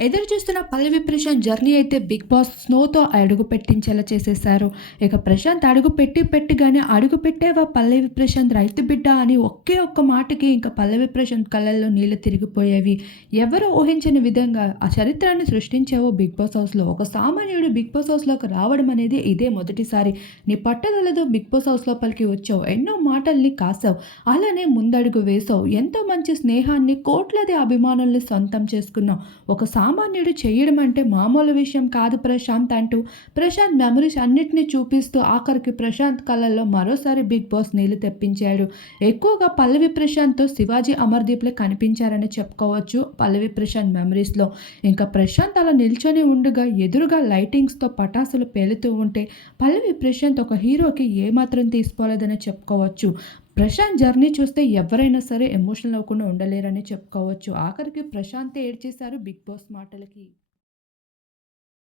ఎదురు చూస్తున్న పల్లవి ప్రశాంత్ జర్నీ అయితే బిగ్ బాస్ స్నోతో అడుగు పెట్టించేలా చేసేశారు. ఇక ప్రశాంత్ అడుగు పెట్టి పెట్టిగానే అడుగు పెట్టేవా పల్లవి ప్రశాంత్ రైతు బిడ్డ అని ఒకే ఒక్క మాటకి ఇంకా పల్లవి ప్రశాంత్ కళ్ళల్లో నీళ్ళు తిరిగిపోయేవి. ఎవరు ఊహించని విధంగా ఆ చరిత్రను సృష్టించావో బిగ్ బాస్ హౌస్లో? ఒక సామాన్యుడు బిగ్ బాస్ హౌస్లోకి రావడం అనేది ఇదే మొదటిసారి. నీ పట్టదలతో బిగ్ బాస్ హౌస్ లోపలికి వచ్చావు. ఎన్నో మాటల్ని కాసావు. అలానే ముందడుగు వేసావు. ఎంతో మంచి స్నేహాన్ని కోట్లాది అభిమానుల్ని సొంతం చేసుకున్నావు. ఒక సామాన్యుడు చేయడం అంటే మామూలు విషయం కాదు ప్రశాంత్ అంటూ ప్రశాంత్ మెమరీస్ అన్నిటినీ చూపిస్తూ ఆఖరికి ప్రశాంత్ కళ్ళల్లో మరోసారి బిగ్ బాస్ నీళ్ళు తెప్పించాడు. ఎక్కువగా పల్లవి ప్రశాంత్తో శివాజీ అమర్దీప్లే కనిపించారని చెప్పుకోవచ్చు పల్లవి ప్రశాంత్ మెమరీస్లో. ఇంకా ప్రశాంత్ అలా నిల్చొని ఉండగా ఎదురుగా లైటింగ్స్తో పటాసులు పేలుతూ ఉంటే పల్లవి ప్రశాంత్ ఒక హీరోకి ఏమాత్రం తీసుకోలేదని చెప్పుకోవచ్చు. ప్రశాంత్ జర్నీ చూస్తే ఎవరైనా సరే ఎమోషనల్ అవ్వకుండా ఉండలేరని చెప్పుకోవచ్చు. ఆఖరికి ప్రశాంతే ఏడ్చేశారు బిగ్ బాస్ మాటలకి.